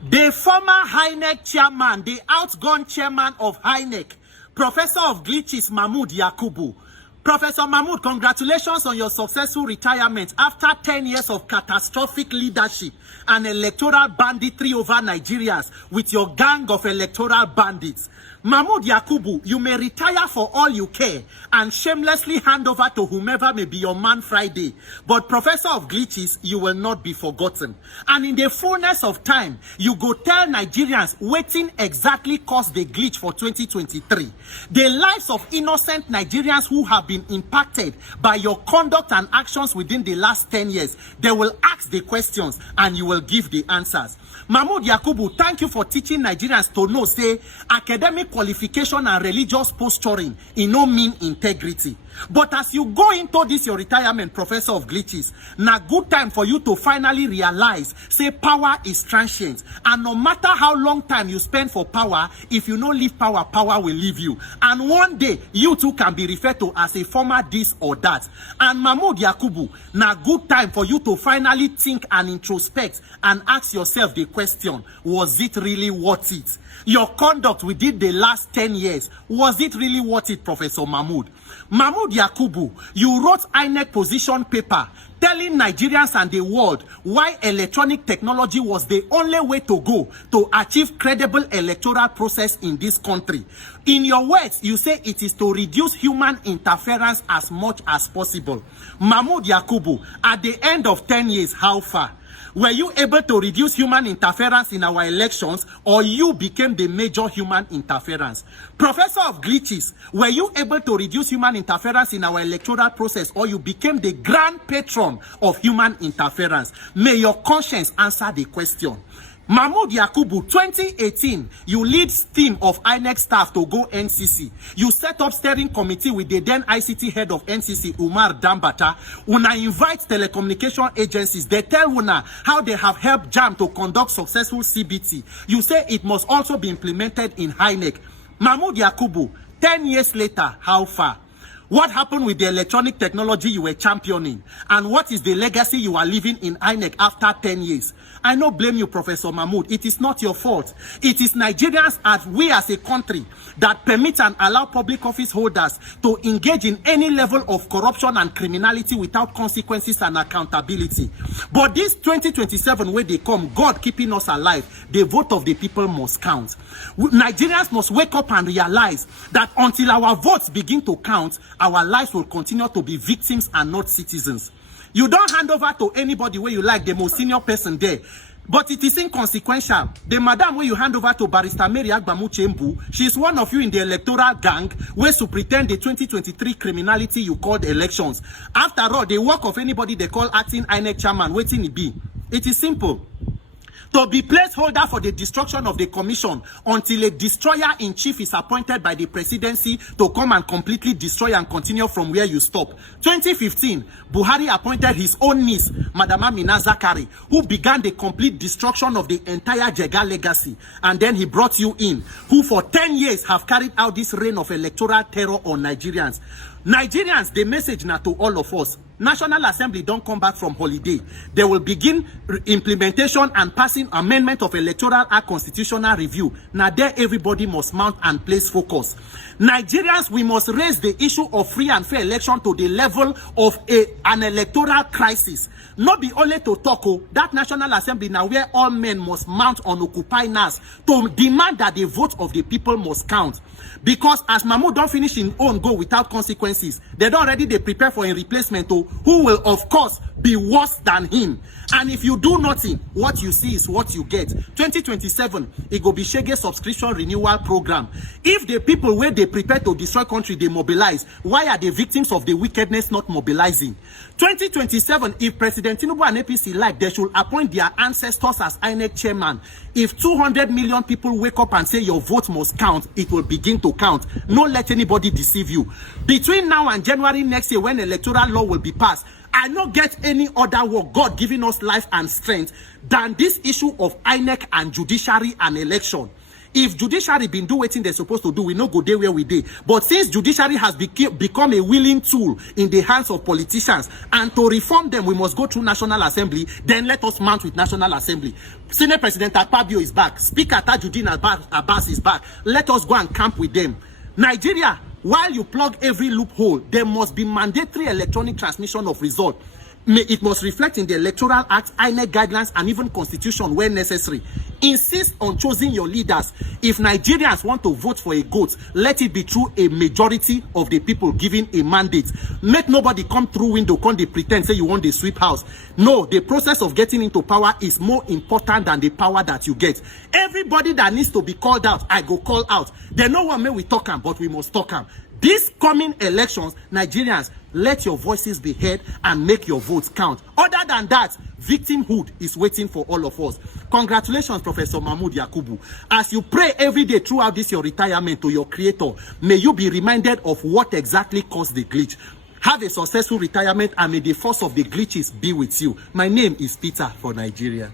The former INEC chairman, the outgone chairman of INEC, Professor of Glitches Mahmood Yakubu. Professor Mahmood, congratulations on your successful retirement after 10 years of catastrophic leadership and electoral banditry over Nigerians with your gang of electoral bandits. Mahmood Yakubu, you may retire for all you care and shamelessly hand over to whomever may be your man Friday. But Professor of Glitches, you will not be forgotten. And in the fullness of time, you go tell Nigerians waiting exactly caused the glitch for 2023. The lives of innocent Nigerians who have been impacted by your conduct and actions within the last 10 years, they will ask the questions and you will give the answers. Mahmood Yakubu, thank you for teaching Nigerians to know, say, academic qualification and religious posturing in no mean integrity. But as you go into this your retirement, Professor of Glitches, na good time for you to finally realize, say, power is transient. And no matter how long time you spend for power, if you no leave power, power will leave you. And one day, you too can be referred to as a former this or that. And Mahmood Yakubu, na good time for you to finally think and introspect and ask yourself the question, was it really worth it? Your conduct within the last 10 years, was it really worth it, Professor Mahmood? Mahmood Yakubu, you wrote INEC position paper telling Nigerians and the world why electronic technology was the only way to go to achieve credible electoral process in this country. In your words, you say it is to reduce human interference as much as possible. Mahmood Yakubu, at the end of 10 years, how far? Were you able to reduce human interference in our elections, or you became the major human interference? Professor of Glitches, were you able to reduce human interference in our electoral process, or you became the grand patron of human interference? May your conscience answer the question. Mahmood Yakubu, 2018, you lead team of INEC staff to go NCC. You set up steering committee with the then ICT head of NCC, Umar Dambata. Una invite telecommunication agencies. They tell Una how they have helped JAM to conduct successful CBT. You say it must also be implemented in INEC. Mahmood Yakubu, 10 years later, how far? What happened with the electronic technology you were championing? And what is the legacy you are leaving in INEC after 10 years? I no blame you, Professor Mahmood. It is not your fault. It is Nigerians as we as a country that permit and allow public office holders to engage in any level of corruption and criminality without consequences and accountability. But this 2027, where they come, God keeping us alive, the vote of the people must count. Nigerians must wake up and realize that until our votes begin to count, our lives will continue to be victims and not citizens. You don't hand over to anybody where you like, the most senior person there. But it is inconsequential. The madam where you hand over to Barrister Mary Agbamu Chembu, she is one of you in the electoral gang where to pretend the 2023 criminality you called elections. After all, the work of anybody they call acting INEC chairman, waiting it be. It is simple. To be placeholder for the destruction of the commission until a destroyer-in-chief is appointed by the presidency to come and completely destroy and continue from where you stop. 2015, Buhari appointed his own niece, Madam Amina Zakari, who began the complete destruction of the entire Jega legacy. And then he brought you in, who for 10 years have carried out this reign of electoral terror on Nigerians. Nigerians, the message now to all of us, National Assembly don't come back from holiday. They will begin implementation and passing amendment of Electoral Act constitutional review. Now there everybody must mount and place focus. Nigerians, we must raise the issue of free and fair election to the level of an electoral crisis. Not be only to talk, that National Assembly now where all men must mount on Occupy NAS to demand that the vote of the people must count. Because as Mahmoud don't finish in own go without consequences, they don't already they prepare for a replacement who will of course be worse than him. And if you do nothing, what you see is what you get. 2027, it go be Shege subscription renewal program. If the people where they prepare to destroy country, they mobilize, why are the victims of the wickedness not mobilizing? 2027, if President Tinubu and APC like, they should appoint their ancestors as INEC chairman. If 200 million people wake up and say your vote must count, it will begin to count. Don't let anybody deceive you. Between now and January next year, when electoral law will be passed, I don't get any other work, God giving us life and strength, than this issue of INEC and judiciary and election. If judiciary been do wetin they're supposed to do, we no go there where we dey. But since judiciary has become a willing tool in the hands of politicians, and to reform them, we must go through National Assembly, then let us mount with National Assembly. Senate President Akpabio is back. Speaker Tajuddin Abbas is back. Let us go and camp with them. Nigeria, while you plug every loophole, there must be mandatory electronic transmission of result. It must reflect in the Electoral Act, INEC guidelines, and even Constitution where necessary. Insist on choosing your leaders. If Nigerians want to vote for a goat, let it be through a majority of the people giving a mandate. Make nobody come through window, come they pretend say you want the sweep house. No, the process of getting into power is more important than the power that you get. Everybody that needs to be called out, I go call out. There no one may we talk am, but we must talk am. These coming elections, Nigerians, let your voices be heard and make your votes count. Other than that, victimhood is waiting for all of us. Congratulations, Professor Mahmood Yakubu. As you pray every day throughout this your retirement to your creator, may you be reminded of what exactly caused the glitch. Have a successful retirement, and may the force of the glitches be with you. My name is Peter for Nigeria.